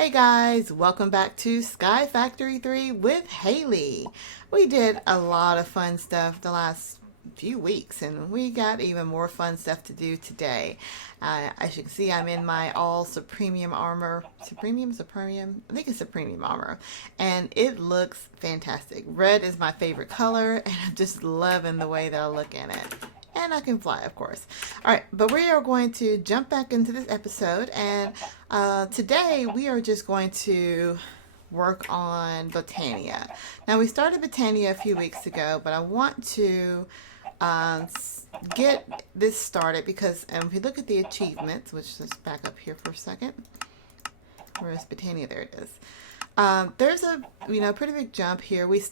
Hey guys, welcome back to SkyFactory 3 with Haley. We did a lot of fun stuff the last few weeks and we got even more fun stuff to do today. As you can see, I'm in my all Supremium armor. Supremium? I think it's Supremium armor. And it looks fantastic. Red is my favorite color and I'm just loving the way that I look in it. And I can fly, of course. All right, but we are going to jump back into this episode, and today we are just going to work on Botania. Now, we started Botania a few weeks ago, but I want to get this started because if you look at the achievements, which let's back up here for a second. Where is Botania? There it is. There's a pretty big jump here. We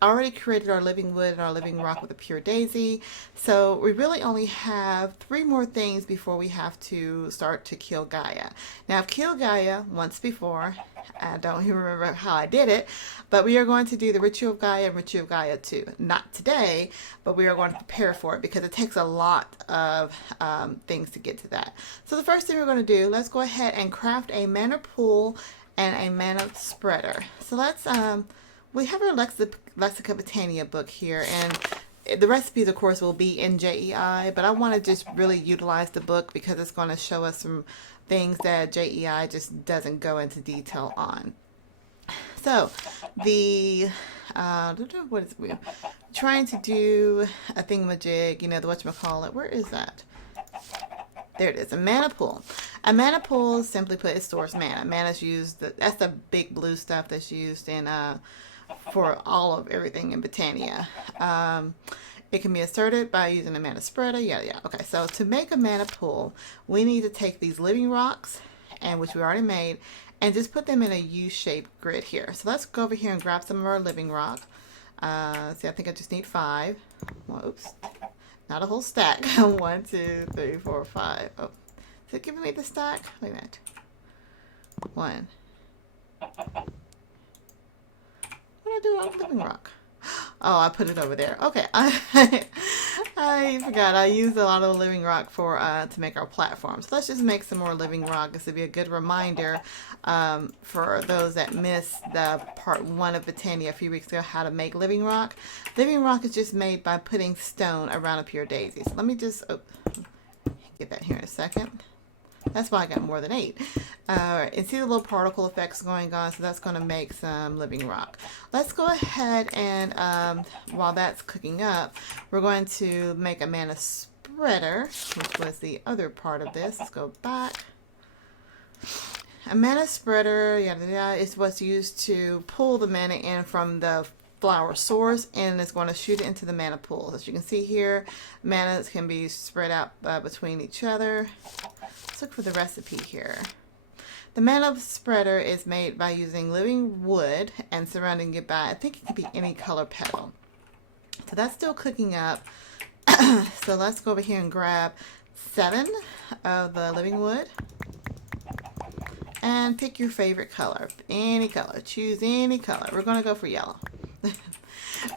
already created our living wood and our living rock with a pure daisy, so we really only have 3 more things before we have to start to kill Gaia. Now I've killed Gaia once before. I don't even remember how I did it, but we are going to do the Ritual of Gaia and Ritual of Gaia 2. Not today, but we are going to prepare for it because it takes a lot of things to get to that. So the first thing we're going to do, let's go ahead and craft a mana pool and a mana spreader. So let's we have our Lexica Botania book here, and the recipes of course will be in JEI, but I want to just really utilize the book because it's going to show us some things that JEI just doesn't go into detail on. So the what is it? Trying to do a thingamajig, the whatchamacallit. Where is that? There it is, a mana pool. A mana pool, simply put, it stores mana. Mana's used, that's the big blue stuff that's used in for all of everything in Botania. It can be asserted by using a mana spreader, yeah. Okay, so to make a mana pool, we need to take these living rocks, and which we already made, and just put them in a U-shaped grid here. So let's go over here and grab some of our living rock. See, I think I just need 5. Whoops. Not a whole stack. 1, 2, 3, 4, 5. Oh, is it giving me the stack? Wait a minute. 1. What did I do on living rock? Oh, I put it over there. Okay, I forgot. I used a lot of living rock for to make our platform. So let's just make some more living rock. This would be a good reminder for those that missed the part 1 of Botania a few weeks ago, how to make living rock. Living rock is just made by putting stone around a pure daisy. So let me just get that here in a second. That's why I got more than 8. Alright, and see the little particle effects going on, so that's going to make some living rock. Let's go ahead and, while that's cooking up, we're going to make a mana spreader, which was the other part of this. Let's go back. A mana spreader, is what's used to pull the mana in from the flower source, and it's going to shoot it into the mana pool. As you can see here, mana can be spread out between each other. Let's look for the recipe here. The mana spreader is made by using living wood and surrounding it by, I think it could be any color petal. So that's still cooking up. So let's go over here and grab 7 of the living wood. And pick your favorite color. Any color. Choose any color. We're going to go for yellow.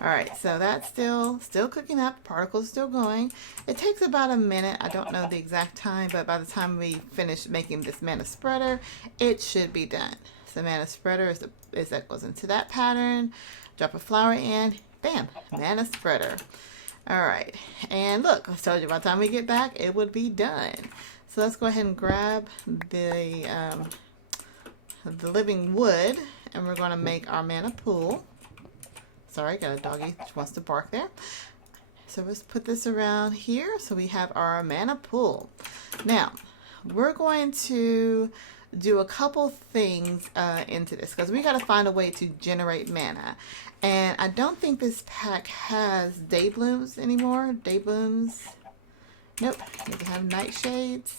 Alright, so that's still cooking up. Particles still going. It takes about a minute. I don't know the exact time, but by the time we finish making this mana spreader, it should be done. So mana spreader is that goes into that pattern. Drop a flower in. Bam! Mana spreader. Alright, and look, I told you by the time we get back, it would be done. So let's go ahead and grab the living wood, and we're going to make our mana pool. Sorry, got a doggy which wants to bark there. So let's put this around here so we have our mana pool. Now, we're going to do a couple things into this because we got to find a way to generate mana. And I don't think this pack has day blooms anymore. Day blooms. Nope. Does it have nightshades?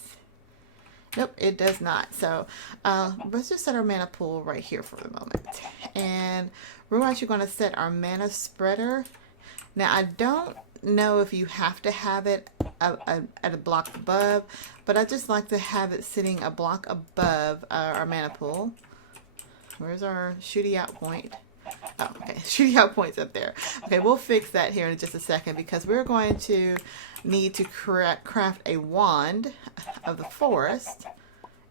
Nope, it does not. So let's just set our mana pool right here for the moment. And we're actually going to set our mana spreader. Now, I don't know if you have to have it at a block above, but I just like to have it sitting a block above our mana pool. Where's our shooty out point? Oh, okay, shooty out point's up there. Okay, we'll fix that here in just a second because we're going to need to craft a wand of the forest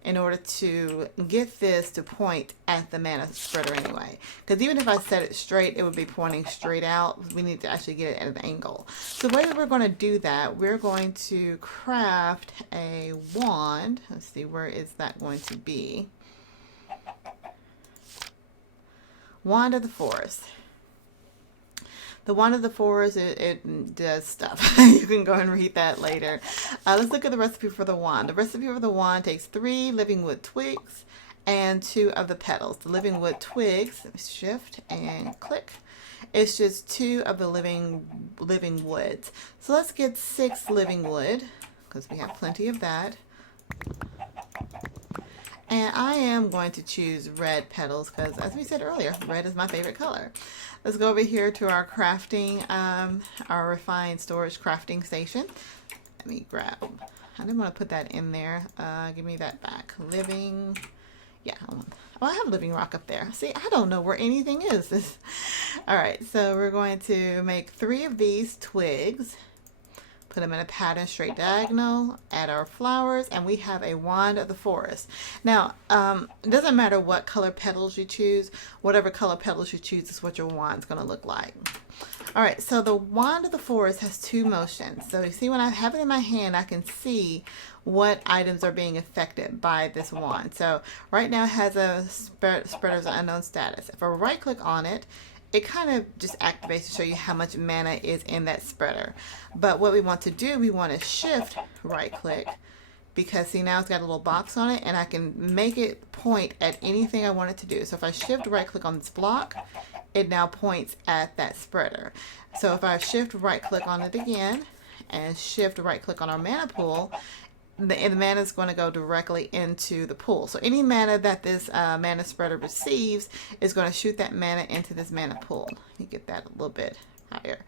in order to get this to point at the mana spreader anyway. Because even if I set it straight, it would be pointing straight out. We need to actually get it at an angle. So the way that we're going to do that, we're going to craft a wand. Let's see, where is that going to be? Wand of the Forest. The Wand of the Forest, it does stuff. You can go and read that later. Let's look at the recipe for the wand. The recipe for the wand takes 3 living wood twigs and 2 of the petals. The living wood twigs, shift and click. It's just 2 of the living woods. So let's get 6 living wood, because we have plenty of that. And I am going to choose red petals because, as we said earlier, red is my favorite color. Let's go over here to our crafting, our refined storage crafting station. Let me grab, I didn't want to put that in there. Give me that back. Living, yeah. Oh, I have living rock up there. See, I don't know where anything is. All right, so we're going to make 3 of these twigs. Put them in a pattern straight diagonal, add our flowers, and we have a Wand of the Forest. Now, it doesn't matter what color petals you choose. Whatever color petals you choose is what your wand's going to look like. All right, so the Wand of the Forest has 2 motions. So you see when I have it in my hand, I can see what items are being affected by this wand. So right now it has a spreader's unknown status. If I right click on it, it kind of just activates to show you how much mana is in that spreader. But what we want to do, we want to shift right click, because see, now it's got a little box on it and I can make it point at anything I want it to do. So if I shift right click on this block, it now points at that spreader. So if I shift right click on it again and shift right click on our mana pool, the mana is going to go directly into the pool. So any mana that this mana spreader receives is going to shoot that mana into this mana pool. Let me get that a little bit higher.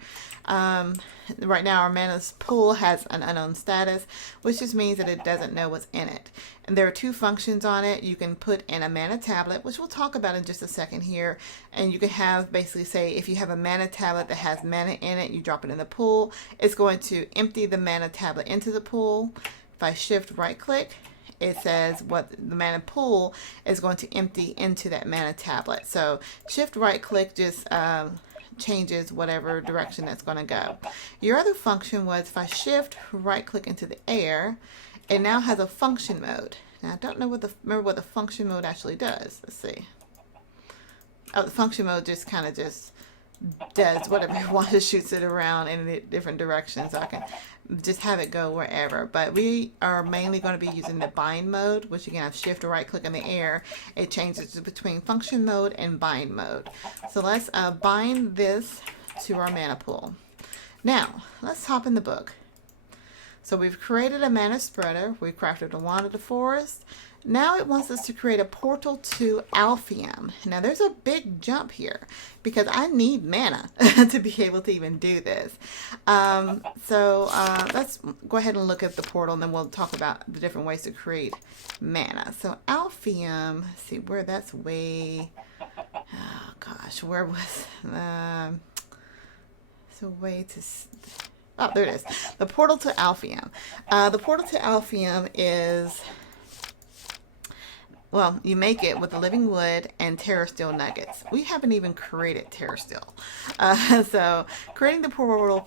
Right now our mana pool has an unknown status, which just means that it doesn't know what's in it. And there are 2 functions on it. You can put in a mana tablet, which we'll talk about in just a second here. And you can have basically say if you have a mana tablet that has mana in it, you drop it in the pool. It's going to empty the mana tablet into the pool. If I shift right click, it says what the mana pool is going to empty into that mana tablet. So shift right click just changes whatever direction that's going to go. Your other function was if I shift right click into the air, it now has a function mode. Now I don't know remember what the function mode actually does. Let's see. Oh, the function mode just kind of just does whatever you want, to shoots it around in different directions. So I can just have it go wherever. But we are mainly going to be using the bind mode, which again, I shift or right click in the air. It changes between function mode and bind mode. So let's bind this to our mana pool. Now, let's hop in the book. So we've created a mana spreader. We've crafted a Wand of the Forest. Now it wants us to create a portal to Alphium. Now there's a big jump here because I need mana to be able to even do this. Let's go ahead and look at the portal and then we'll talk about the different ways to create mana. So Alphium, let's see where that's way, oh gosh, where was, it's a way to, oh, there it is. The portal to Alphium. The portal to Alphium is, well, you make it with the living wood and terra steel nuggets. We haven't even created terra steel. So creating the portal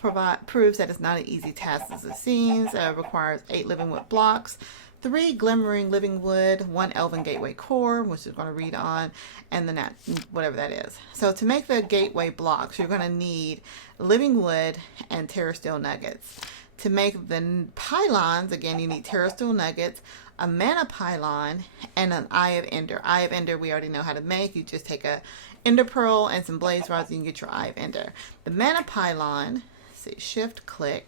proves that it's not an easy task as it seems. It requires 8 living wood blocks, 3 glimmering living wood, 1 elven gateway core, which is going to read on, and then that, whatever that is. So to make the gateway blocks, you're going to need living wood and terra steel nuggets. To make the pylons, again, you need terra steel nuggets, a mana pylon, and an Eye of Ender. Eye of Ender we already know how to make. You just take a ender pearl and some blaze rods and you can get your Eye of Ender. The mana pylon, see, shift click,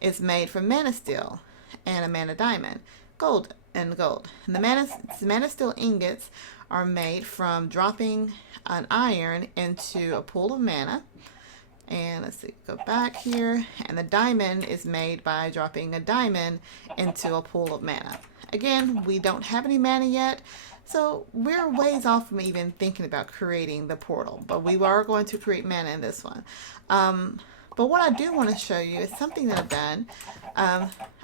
is made from mana steel and a mana diamond, gold and gold. And the mana steel ingots are made from dropping an iron into a pool of mana. And let's see, go back here. And the diamond is made by dropping a diamond into a pool of mana. Again, we don't have any mana yet, so we're ways off from even thinking about creating the portal. But we are going to create mana in this one. But what I do want to show you is something that I've done.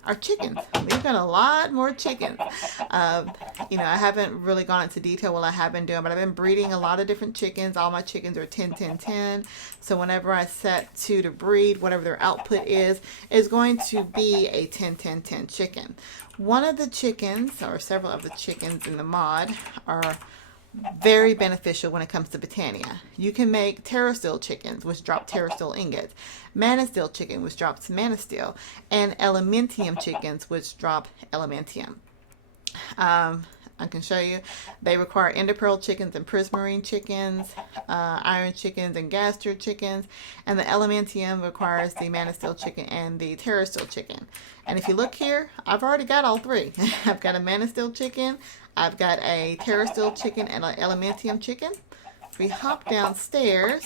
Our chickens. We've got a lot more chickens. You know, I haven't really gone into detail what I have been doing, but I've been breeding a lot of different chickens. All my chickens are 10, 10, 10. So whenever I set two to breed, whatever their output is going to be a 10, 10, 10 chicken. One of the chickens, or several of the chickens in the mod, are very beneficial when it comes to Botania. You can make terrasteel chickens, which drop terrasteel ingots, manasteel chicken, which drops manasteel, and elementium chickens, which drop elementium. I can show you. They require endopearl chickens and prismarine chickens, iron chickens and gaster chickens, and the elementium requires the manasteel chicken and the terrasteel chicken. And if you look here, I've already got all three. I've got a manasteel chicken, I've got a terrasteel chicken, and an elementium chicken. If we hop downstairs,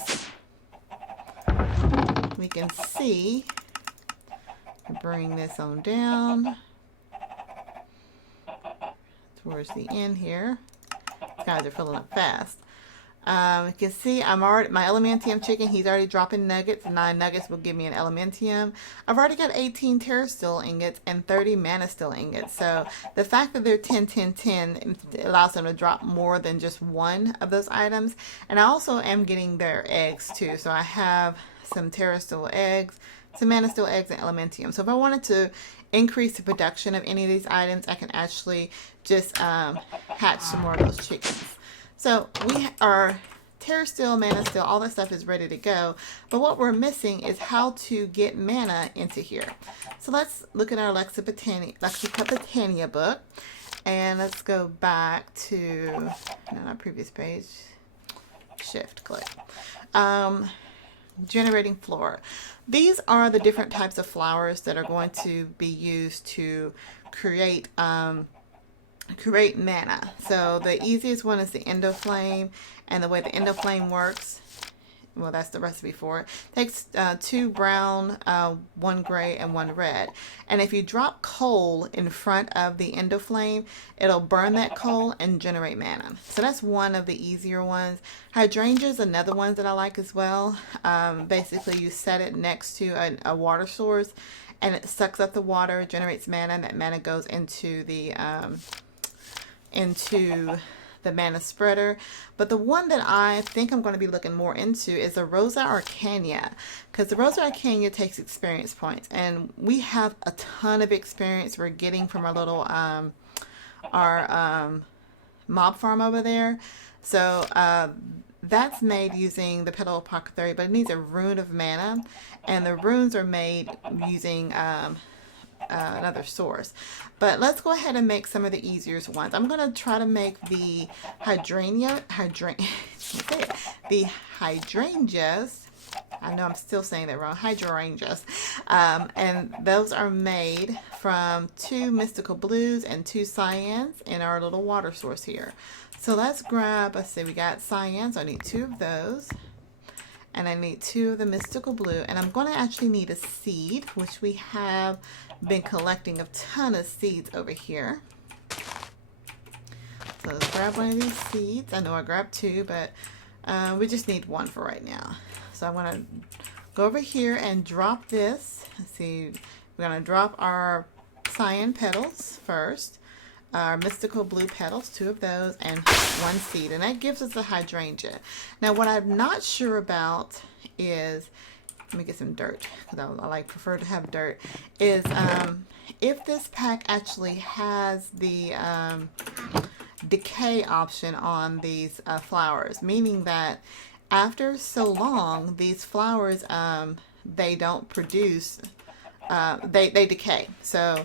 we can see, bring this on down towards the end here. These guys are filling up fast. You can see my elementium chicken, he's already dropping nuggets. 9 nuggets will give me an elementium. I've already got 18 terrasteel ingots and 30 manasteel ingots. So the fact that they're 10, 10, 10 allows them to drop more than just one of those items. And I also am getting their eggs too. So I have some terrasteel eggs, some manasteel eggs, and elementium. So if I wanted to increase the production of any of these items, I can actually just hatch some more of those chickens. So we are terrasteel, manasteel, all that stuff is ready to go. But what we're missing is how to get mana into here. So let's look at our Lexa Botania book. And let's go back to our previous page. Shift click. Generating flora. These are the different types of flowers that are going to be used to create mana. So the easiest one is the endoflame, and the way the endoflame works, well, that's the recipe for it, takes 2 brown, 1 gray, and 1 red. And if you drop coal in front of the endoflame, it'll burn that coal and generate mana. So that's one of the easier ones. Hydrangea is another one that I like as well. Basically, you set it next to a water source, and it sucks up the water, generates mana, and that mana goes into the mana spreader. But the one that I think I'm going to be looking more into is the Rosa Arcania, because the Rosa Arcania takes experience points, and we have a ton of experience we're getting from our little mob farm over there. So that's made using the Petal Apothecary, but it needs a rune of mana, and the runes are made using another source. But let's go ahead and make some of the easier ones. I'm going to try to make the hydrangeas. I know I'm still saying that wrong. Hydrangeas. And those are made from 2 mystical blues and 2 cyans in our little water source here. So let's grab, let's see, we got cyans. I need 2 of those. And I need 2 of the mystical blue. And I'm going to actually need a seed, which we have been collecting a ton of seeds over here. So let's grab one of these seeds. I know I grabbed 2, but we just need 1 for right now. So I'm going to go over here and drop this. Let's see, we're going to drop our cyan petals first. Our mystical blue petals, 2 of those, and 1 seed, and that gives us a hydrangea. Now what I'm not sure about is, let me get some dirt, because I prefer to have dirt, is if this pack actually has the decay option on these flowers, meaning that after so long these flowers they don't produce, they decay. So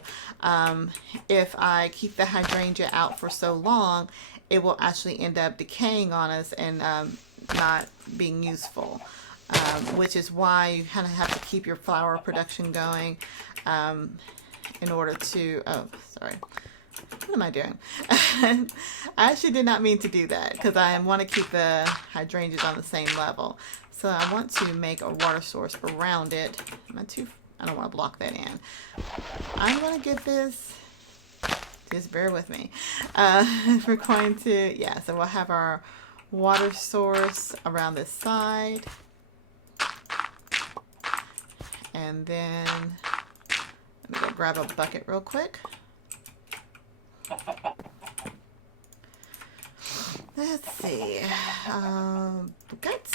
if I keep the hydrangea out for so long, it will actually end up decaying on us and not being useful, which is why you kind of have to keep your flower production going in order to, oh, sorry. What am I doing? I actually did not mean to do that, because I want to keep the hydrangeas on the same level. So I want to make a water source around it. I don't want to block that in. I'm going to get this, just bear with me. We're going to, yeah, so we'll have our water source around this side. And then let me go grab a bucket real quick. Let's see. Buckets.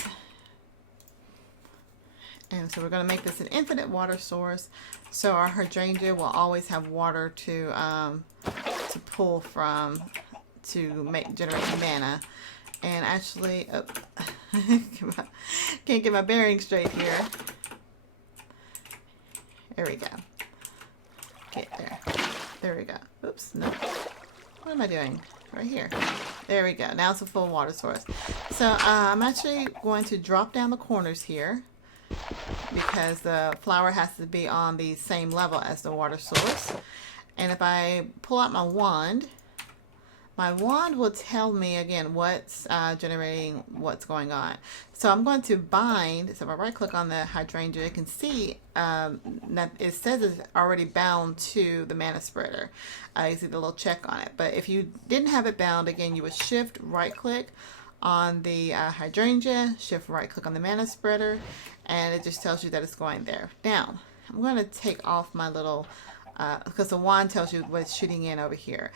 And so we're going to make this an infinite water source, so our hydrangea will always have water to pull from to generate mana. And actually, oh, can't get my bearings straight here. There we go. Get there. There we go. Oops, no. What am I doing? Right here. There we go. Now it's a full water source. So I'm actually going to drop down the corners here, because the flower has to be on the same level as the water source. And if I pull out my wand will tell me again what's generating what's going on. So I'm going to bind. So if I right click on the hydrangea, you can see that it says it's already bound to the mana spreader. You see the little check on it. But if you didn't have it bound, again, you would shift right click on the hydrangea, shift right click on the mana spreader, and it just tells you that it's going there. Now I'm going to take off my little because the wand tells you what it's shooting in over here.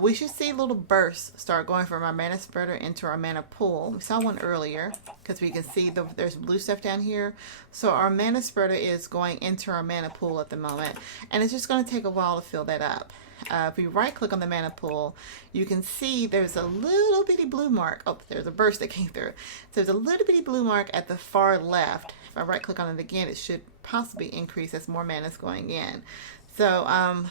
We should see little bursts start going from our mana spreader into our mana pool. We saw one earlier because we can see there's blue stuff down here. So our mana spreader is going into our mana pool at the moment, and it's just going to take a while to fill that up. If we right click on the mana pool, you can see there's a little bitty blue mark. Oh, there's a burst that came through. So there's a little bitty blue mark at the far left. If I right click on it again, it should possibly increase as more mana is going in. So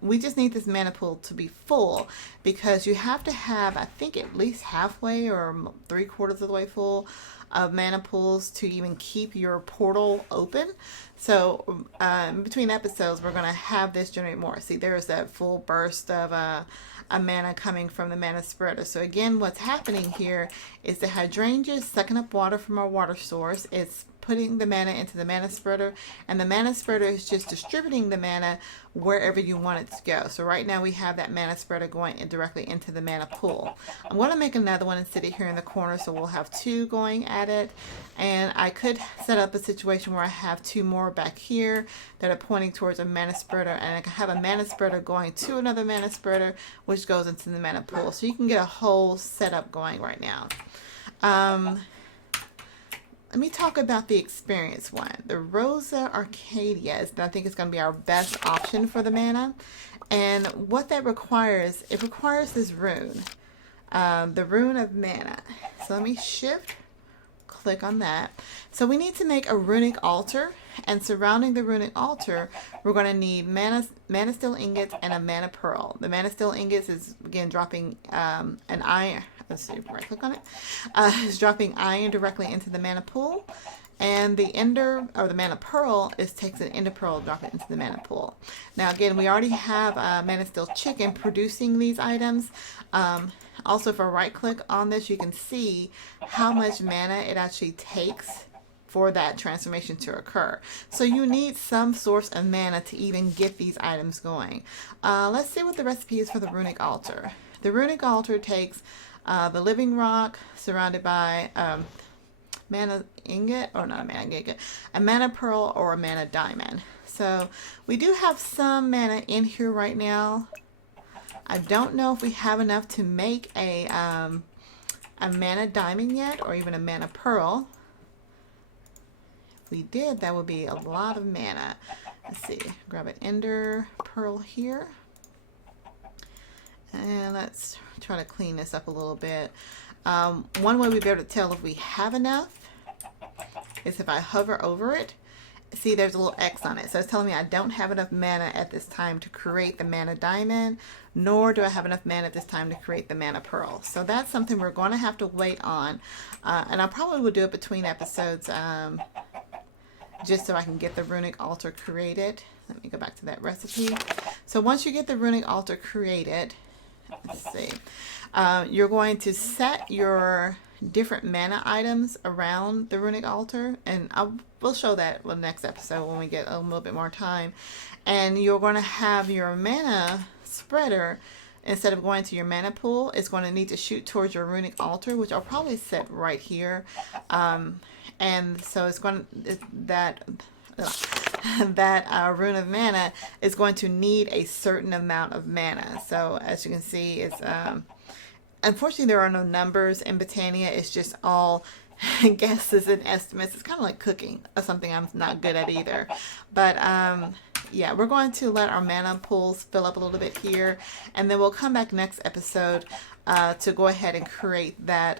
we just need this mana pool to be full, because you have to have, I think, at least halfway or 3/4 of the way full of mana pools to even keep your portal open. So in between episodes, we're going to have this generate more. See, there's that full burst of a mana coming from the mana spreader. So again, what's happening here is the hydrangea is sucking up water from our water source. It's putting the mana into the mana spreader, and the mana spreader is just distributing the mana wherever you want it to go. So right now we have that mana spreader going directly into the mana pool. I'm going to make another one and sit it here in the corner, so we'll have two going at it. And I could set up a situation where I have two more back here that are pointing towards a mana spreader, and I can have a mana spreader going to another mana spreader, which goes into the mana pool. So you can get a whole setup going right now. Let me talk about the experience one. The Rosa Arcadia I think is going to be our best option for the mana. And what that requires, it requires this rune, the rune of mana. So let me shift, click on that. So we need to make a runic altar, and surrounding the runic altar, we're going to need mana steel ingots and a mana pearl. The mana steel ingots is again dropping an iron. Let's see, right click on it. It's dropping iron directly into the mana pool, and the ender or the mana pearl takes an ender pearl, drop it into the mana pool. Now again, we already have mana steel chicken producing these items. Also, if I right click on this, you can see how much mana it actually takes for that transformation to occur. So you need some source of mana to even get these items going. Let's see what the recipe is for the runic altar. The runic altar takes the living rock surrounded by mana ingot, or not a mana ingot, a mana pearl or a mana diamond. So we do have some mana in here right now. I don't know if we have enough to make a mana diamond yet, or even a mana pearl. If we did, that would be a lot of mana. Let's see, grab an ender pearl here. And let's try to clean this up a little bit. One way we'd be able to tell if we have enough is if I hover over it. See, there's a little X on it. So it's telling me I don't have enough mana at this time to create the mana diamond, nor do I have enough mana at this time to create the mana pearl. So that's something we're going to have to wait on. And I probably will do it between episodes just so I can get the runic altar created. Let me go back to that recipe. So once you get the runic altar created, let's see, you're going to set your different mana items around the runic altar, and we'll show that in the next episode when we get a little bit more time. And you're going to have your mana spreader, instead of going to your mana pool, it's going to need to shoot towards your runic altar, which I'll probably set right here. And so it's going to that rune of mana is going to need a certain amount of mana. So as you can see, it's unfortunately there are no numbers in Botania. It's just all guesses and estimates. It's kind of like cooking, something I'm not good at either. But yeah, we're going to let our mana pools fill up a little bit here, and then we'll come back next episode to go ahead and create that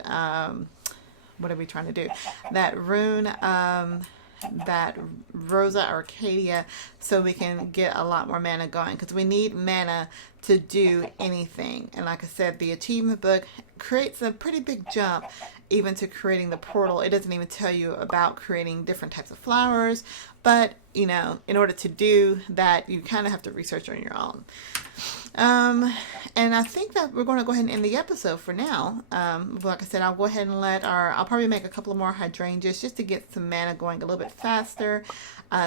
what are we trying to do, that rune, that Rosa Arcadia, so we can get a lot more mana going, because we need mana to do anything. And like I said, the achievement book creates a pretty big jump even to creating the portal. It doesn't even tell you about creating different types of flowers, but you know, in order to do that, you kind of have to research on your own. And I think that we're going to go ahead and end the episode for now. Like I said, I'll go ahead and I'll probably make a couple of more hydrangeas just to get some mana going a little bit faster.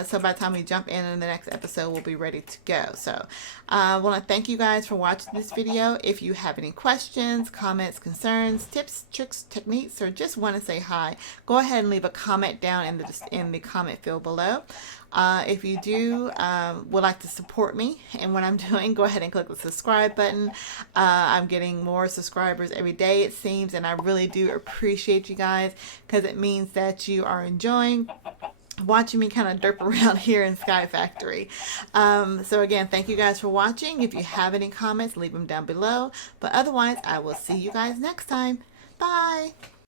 So by the time we jump in the next episode, we'll be ready to go. So I want to thank you guys for watching this video. If you have any questions, comments, concerns, tips, tricks, techniques, or just want to say hi, go ahead and leave a comment down in the comment field below. If you do would like to support me in what I'm doing, go ahead and click the subscribe button. I'm getting more subscribers every day, it seems, and I really do appreciate you guys, because it means that you are enjoying watching me kind of derp around here in SkyFactory. So again, thank you guys for watching. If you have any comments, leave them down below. But otherwise, I will see you guys next time. Bye!